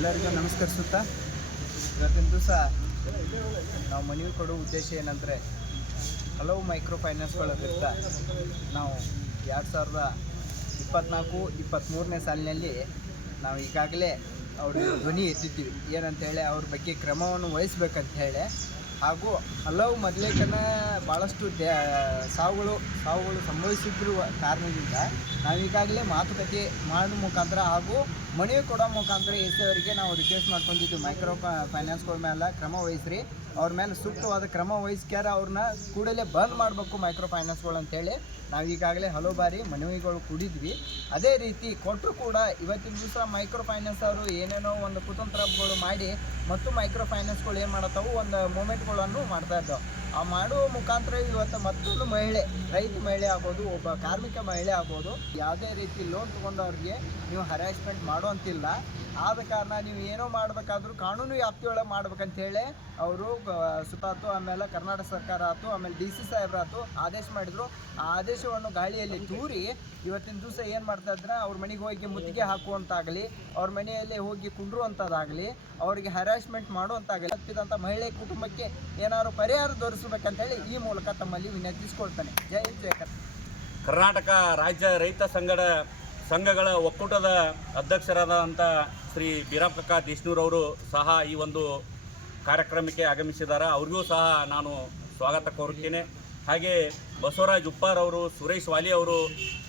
ಎಲ್ಲರಿಗೂ ನಮಸ್ಕರಿಸುತ್ತಾ ಇವತ್ತಿನ ದಿವಸ ನಾವು ಮನವಿ ಕೊಡೋ ಉದ್ದೇಶ ಏನಂದರೆ ಹಲವು ಮೈಕ್ರೋ ಫೈನಾನ್ಸ್ಗಳ ವಿರುದ್ಧ ನಾವು 2024-23ನೇ ಸಾಲಿನಲ್ಲಿ ನಾವು ಈಗಾಗಲೇ ಅವ್ರಿಗೆ ಧ್ವನಿ ಎತ್ತಿದ್ದೀವಿ. ಏನಂತೇಳಿ ಅವ್ರ ಬಗ್ಗೆ ಕ್ರಮವನ್ನು ವಹಿಸ್ಬೇಕಂತ ಹೇಳಿ, ಹಾಗೂ ಹಲವು ಮೊದಲೇಕನ ಭಾಳಷ್ಟು ಸಾವುಗಳು ಸಂಭವಿಸಿದ್ರು ಕಾರಣದಿಂದ ನಾವೀಗಾಗಲೇ ಮಾತುಕತೆ ಮಾಡೋ ಮುಖಾಂತರ ಹಾಗೂ ಮನವಿ ಕೊಡೋ ಮುಖಾಂತರ ಅವರಿಗೆ ನಾವು ರಿಕ್ವೆಸ್ಟ್ ಮಾಡ್ಕೊಂಡಿದ್ದು ಮೈಕ್ರೋ ಫೈನಾನ್ಸ್ಗಳ ಮೇಲೆ ಕ್ರಮ ವಹಿಸ್ರಿ, ಅವ್ರ ಮೇಲೆ ಸೂಕ್ತವಾದ ಕ್ರಮ ವಹಿಸ್ಕ್ಯಾರ ಅವ್ರನ್ನ ಕೂಡಲೇ ಬಂದ್ ಮಾಡಬೇಕು ಮೈಕ್ರೋ ಫೈನಾನ್ಸ್ಗಳು ಅಂತೇಳಿ ನಾವು ಈಗಾಗಲೇ ಹಲವು ಬಾರಿ ಮನವಿಗಳು ಕೊಡಿದ್ವಿ. ಅದೇ ರೀತಿ ಕೊಟ್ಟರು ಕೂಡ ಇವತ್ತಿನ ದಿವಸ ಮೈಕ್ರೋ ಫೈನಾನ್ಸ್ ಅವರು ಏನೇನೋ ಒಂದು ಕುತಂತ್ರಗಳು ಮಾಡಿ ಮತ್ತು ಮೈಕ್ರೋ ಫೈನಾನ್ಸ್ಗಳು ಏನು ಮಾಡತ್ತವು ಒಂದು ಮೂಮೆಂಟ್ಗಳನ್ನು ಮಾಡ್ತಾ ಇದ್ದಾವೆ. ಆ ಮಾಡುವ ಮುಖಾಂತರ ಇವತ್ತು ಮತ್ತೊಂದು ಮಹಿಳೆ, ರೈತ ಮಹಿಳೆ ಆಗ್ಬೋದು, ಒಬ್ಬ ಕಾರ್ಮಿಕ ಮಹಿಳೆ ಆಗ್ಬೋದು, ಯಾವುದೇ ರೀತಿ ಲೋನ್ ತೊಗೊಂಡವ್ರಿಗೆ ನೀವು ಹರಾಸ್ಮೆಂಟ್ ಮಾಡುವಂತಿಲ್ಲ. ಆದ ಕಾರಣ ನೀವು ಏನೋ ಮಾಡಬೇಕಾದ್ರೂ ಕಾನೂನು ವ್ಯಾಪ್ತಿಯೊಳಗೆ ಮಾಡ್ಬೇಕಂತೇಳಿ ಅವರು ಸುತ್ತಾತು. ಆಮೇಲೆ ಕರ್ನಾಟಕ ಸರ್ಕಾರ ಆಯ್ತು, ಆಮೇಲೆ DC ಸಾಹೇಬ್ರಾಯ್ತು ಆದೇಶ ಮಾಡಿದರು. ಆ ಆದೇಶವನ್ನು ಗಾಳಿಯಲ್ಲಿ ತೂರಿ ಇವತ್ತಿನ ದಿವಸ ಏನು ಮಾಡ್ತಾ ಇದ್ರೆ ಅವ್ರ ಮನೆಗೆ ಹೋಗಿ ಮುತ್ತಿಗೆ ಹಾಕುವಂತಾಗಲಿ, ಅವ್ರ ಮನೆಯಲ್ಲಿ ಹೋಗಿ ಕುಂಡ್ರುವಂಥದ್ದಾಗಲಿ, ಅವರಿಗೆ ಹರಾಸ್ಮೆಂಟ್ ಮಾಡುವಂತಾಗಲಿ, ತಪ್ಪಿದಂಥ ಮಹಿಳೆ ಕುಟುಂಬಕ್ಕೆ ಏನಾದ್ರು ಪರಿಹಾರ ದೊರಕಿಸ್ಬೇಕಂತೇಳಿ ಈ ಮೂಲಕ ತಮ್ಮಲ್ಲಿ ವಿನಂತಿಸ್ಕೊಳ್ತಾನೆ. ಜೈ ಕರ್ನಾಟಕ ರಾಜ್ಯ ರೈತ ಸಂಘಗಳ ಒಕ್ಕೂಟದ ಅಧ್ಯಕ್ಷರಾದಂಥ ಶ್ರೀ ಬೀರಪ್ಪ ದೇಶನೂರವರು ಸಹ ಈ ಒಂದು ಕಾರ್ಯಕ್ರಮಕ್ಕೆ ಆಗಮಿಸಿದ್ದಾರೆ. ಅವ್ರಿಗೂ ಸಹ ನಾನು ಸ್ವಾಗತ ಕೋರುತ್ತೇನೆ. ಹಾಗೆ ಬಸವರಾಜ್ ಉಪ್ಪಾರ್ ಅವರು, ಸುರೇಶ್ ವಾಲಿ ಅವರು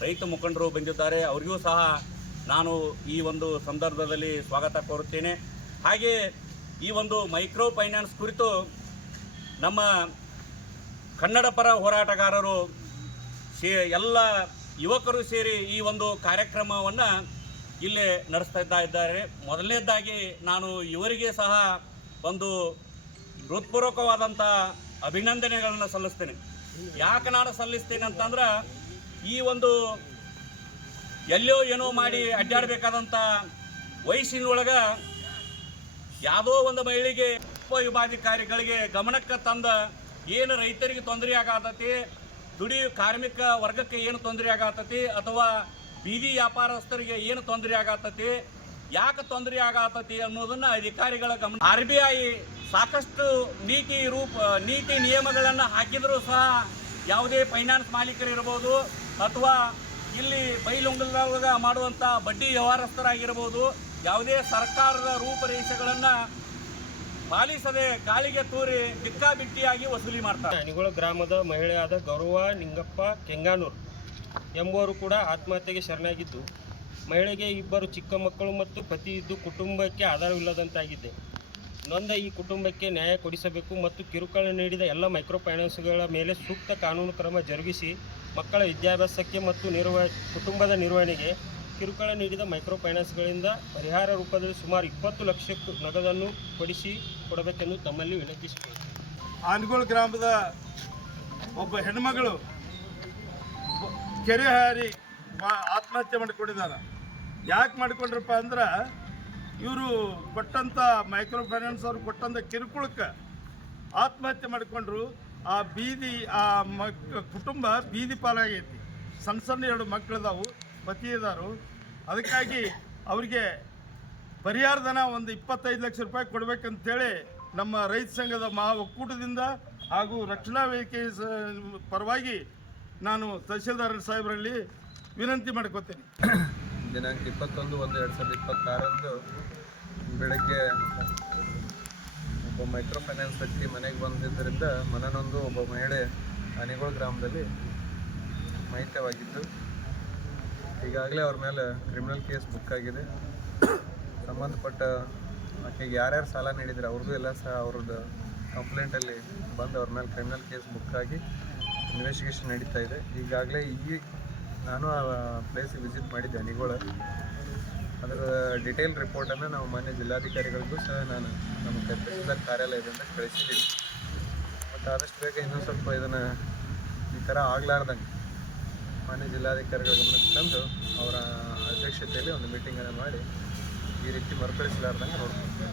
ರೈತ ಮುಖಂಡರು ಬಂದಿದ್ದಾರೆ. ಅವರಿಗೂ ಸಹ ನಾನು ಈ ಒಂದು ಸಂದರ್ಭದಲ್ಲಿ ಸ್ವಾಗತ ಕೋರುತ್ತೇನೆ. ಹಾಗೆ ಈ ಒಂದು ಮೈಕ್ರೋ ಫೈನಾನ್ಸ್ ಕುರಿತು ನಮ್ಮ ಕನ್ನಡ ಪರ ಹೋರಾಟಗಾರರು ಎಲ್ಲ ಯುವಕರು ಸೇರಿ ಈ ಒಂದು ಕಾರ್ಯಕ್ರಮವನ್ನು ಇಲ್ಲೇ ನಡೆಸ್ತಾ ಇದ್ದಾರೆ. ಮೊದಲನೇದಾಗಿ ನಾನು ಇವರಿಗೆ ಸಹ ಒಂದು ಹೃತ್ಪೂರ್ವಕವಾದಂಥ ಅಭಿನಂದನೆಗಳನ್ನು ಸಲ್ಲಿಸ್ತೇನೆ. ಯಾಕೆ ನಾನು ಸಲ್ಲಿಸ್ತೇನೆ ಅಂತಂದ್ರೆ, ಈ ಒಂದು ಎಲ್ಲೋ ಏನೋ ಮಾಡಿ ಅಡ್ಡಾಡಬೇಕಾದಂಥ ವಯಸ್ಸಿನೊಳಗೆ ಯಾವುದೋ ಒಂದು ಮಹಿಳೆಗೆ ಉಪವಿಭಾಗಾಧಿಕಾರಿಗಳಿಗೆ ಗಮನಕ್ಕೆ ತಂದ ಏನು ರೈತರಿಗೆ ತೊಂದರೆ ಆಗತೈತಿ, ದುಡಿಯೋ ಕಾರ್ಮಿಕ ವರ್ಗಕ್ಕೆ ಏನು ತೊಂದರೆ ಆಗತೈತಿ, ಅಥವಾ ಬೀದಿ ವ್ಯಾಪಾರಸ್ಥರಿಗೆ ಏನು ತೊಂದರೆ ಆಗತೈತಿ, ಯಾಕೆ ತೊಂದರೆ ಆಗತೈತಿ ಅನ್ನೋದನ್ನು ಅಧಿಕಾರಿಗಳ ಗಮನ. RBI ಸಾಕಷ್ಟು ನೀತಿ ನಿಯಮಗಳನ್ನು ಹಾಕಿದರೂ ಸಹ ಯಾವುದೇ ಫೈನಾನ್ಸ್ ಮಾಲೀಕರಿರ್ಬೋದು ಅಥವಾ ಇಲ್ಲಿ ಬೈಲುಂಗಲದಾಗ ಮಾಡುವಂಥ ಬಡ್ಡಿ ವ್ಯವಹಾರಸ್ಥರಾಗಿರ್ಬೋದು, ಯಾವುದೇ ಸರ್ಕಾರದ ರೂಪರೇಷೆಗಳನ್ನು ಪಾಲಿಸದೆ ಗಾಳಿಗೆ ತೂರಿ ಬಿಕ್ಕಾಬಿಟ್ಟಿಯಾಗಿ ವಸೂಲಿ ಮಾಡ್ತಾರೆ. ಅನಿಗೋಳ ಗ್ರಾಮದ ಮಹಿಳೆಯಾದ ಗೌರವ ನಿಂಗಪ್ಪ ಕೆಂಗಾನೂರು ಎಂಬುವರು ಕೂಡ ಆತ್ಮಹತ್ಯೆಗೆ ಶರಣಾಗಿದ್ದು, ಮಹಿಳೆಗೆ 2 ಚಿಕ್ಕ ಮಕ್ಕಳು ಮತ್ತು ಪತಿ ಇದ್ದು ಕುಟುಂಬಕ್ಕೆ ಆಧಾರವಿಲ್ಲದಂತಾಗಿದೆ. ನೊಂದ ಈ ಕುಟುಂಬಕ್ಕೆ ನ್ಯಾಯ ಕೊಡಿಸಬೇಕು ಮತ್ತು ಕಿರುಕುಳ ನೀಡಿದ ಎಲ್ಲ ಮೈಕ್ರೋ ಫೈನಾನ್ಸ್ಗಳ ಮೇಲೆ ಸೂಕ್ತ ಕಾನೂನು ಕ್ರಮ ಜರುಗಿಸಿ ಮಕ್ಕಳ ವಿದ್ಯಾಭ್ಯಾಸಕ್ಕೆ ಮತ್ತು ಕುಟುಂಬದ ನಿರ್ವಹಣೆಗೆ ಕಿರುಕುಳ ನೀಡಿದ ಮೈಕ್ರೋ ಫೈನಾನ್ಸ್ಗಳಿಂದ ಪರಿಹಾರ ರೂಪದಲ್ಲಿ ಸುಮಾರು 20 ಲಕ್ಷ ನಗದನ್ನು ಕೊಡಬೇಕೆಂದು ತಮ್ಮಲ್ಲಿ ವಿನಂತಿಸಿಕೊಳ್ಳುತ್ತೇವೆ. ಆನಗೋಳ ಗ್ರಾಮದ ಒಬ್ಬ ಹೆಣ್ಮಗಳು ಕೆರೆ ಹಾರಿ ಆತ್ಮಹತ್ಯೆ ಮಾಡಿಕೊಂಡಿದ್ದಾರೆ. ಯಾಕೆ ಮಾಡಿಕೊಂಡ್ರಪ್ಪ ಅಂದ್ರೆ, ಇವರು ಕೊಟ್ಟಂಥ ಮೈಕ್ರೋ ಫೈನಾನ್ಸ್ ಅವರು ಕೊಟ್ಟಂಥ ಕಿರುಕುಳಕ್ಕೆ ಆತ್ಮಹತ್ಯೆ ಮಾಡಿಕೊಂಡ್ರು. ಆ ಕುಟುಂಬ ಬೀದಿ ಪಾಲಾಗೈತಿ. ಸಣ್ಣ 2 ಮಕ್ಕಳಿದಾವು, ಪತಿ ಇದ್ದಾರು. ಅದಕ್ಕಾಗಿ ಅವರಿಗೆ ಪರಿಹಾರಧನ ಒಂದು 25 ಲಕ್ಷ ರೂಪಾಯಿ ಕೊಡಬೇಕಂತೇಳಿ ನಮ್ಮ ರೈತ ಸಂಘದ ಒಕ್ಕೂಟದಿಂದ ಹಾಗೂ ರಕ್ಷಣಾ ವೇದಿಕೆ ಪರವಾಗಿ ನಾನು ತಹಶೀಲ್ದಾರ್ ಸಾಹೇಬರಲ್ಲಿ ವಿನಂತಿ ಮಾಡ್ಕೋತೀನಿ. ದಿನಾಂಕ 21/1/2026 ಬೆಳಗ್ಗೆ ಒಬ್ಬ ಮೈಕ್ರೋ ಫೈನಾನ್ಸ್ ವ್ಯಕ್ತಿ ಮನೆಗೆ ಬಂದಿದ್ದರಿಂದ ಮನನೊಂದು ಒಬ್ಬ ಮಹಿಳೆ ಅನಿಗೋಳ ಗ್ರಾಮದಲ್ಲಿ ಮಾಹಿತ್ಯವಾಗಿದ್ದು, ಈಗಾಗಲೇ ಅವ್ರ ಮೇಲೆ ಕ್ರಿಮಿನಲ್ ಕೇಸ್ ಬುಕ್ ಆಗಿದೆ. ಸಂಬಂಧಪಟ್ಟ ಆಕೆಗೆ ಯಾರ್ಯಾರು ಸಾಲ ನೀಡಿದರೆ ಅವ್ರದ್ದು ಎಲ್ಲ ಸಹ ಅವ್ರದ್ದು ಕಂಪ್ಲೇಂಟಲ್ಲಿ ಬಂದು ಅವ್ರ ಮೇಲೆ ಕ್ರಿಮಿನಲ್ ಕೇಸ್ ಬುಕ್ ಆಗಿ ಇನ್ವೆಸ್ಟಿಗೇಷನ್ ನಡೀತಾ ಇದೆ. ಈಗಾಗಲೇ ನಾನು ಆ ಪ್ಲೇಸಿಗೆ ವಿಸಿಟ್ ಮಾಡಿದ್ದೆ ಅನಿಗೋಳ. ಅದರ ಡಿಟೇಲ್ ರಿಪೋರ್ಟನ್ನು ನಾವು ಮಾನ್ಯ ಜಿಲ್ಲಾಧಿಕಾರಿಗಳಿಗೂ ಸಹ ನಾನು ನಮ್ಮ ತಹಶೀಲ್ದಾರ್ ಕಾರ್ಯಾಲಯದಿಂದ ಕಳಿಸಿದ್ದೀವಿ. ಮತ್ತು ಆದಷ್ಟು ಬೇಗ ಇನ್ನೂ ಸ್ವಲ್ಪ ಇದನ್ನು ಈ ಥರ ಆಗಲಾರ್ದಂಗೆ ಮಾನ್ಯ ಜಿಲ್ಲಾಧಿಕಾರಿಗಳ ಗಮನಕ್ಕೆ ತಂದು ಅವರ ಅಧ್ಯಕ್ಷತೆಯಲ್ಲಿ ಒಂದು ಮೀಟಿಂಗನ್ನು ಮಾಡಿ ಈ ರೀತಿ ಮರುಕಳಿಸಲಾರ್ದಂಗೆ ನೋಡ್ಕೊಳ್ತೀವಿ.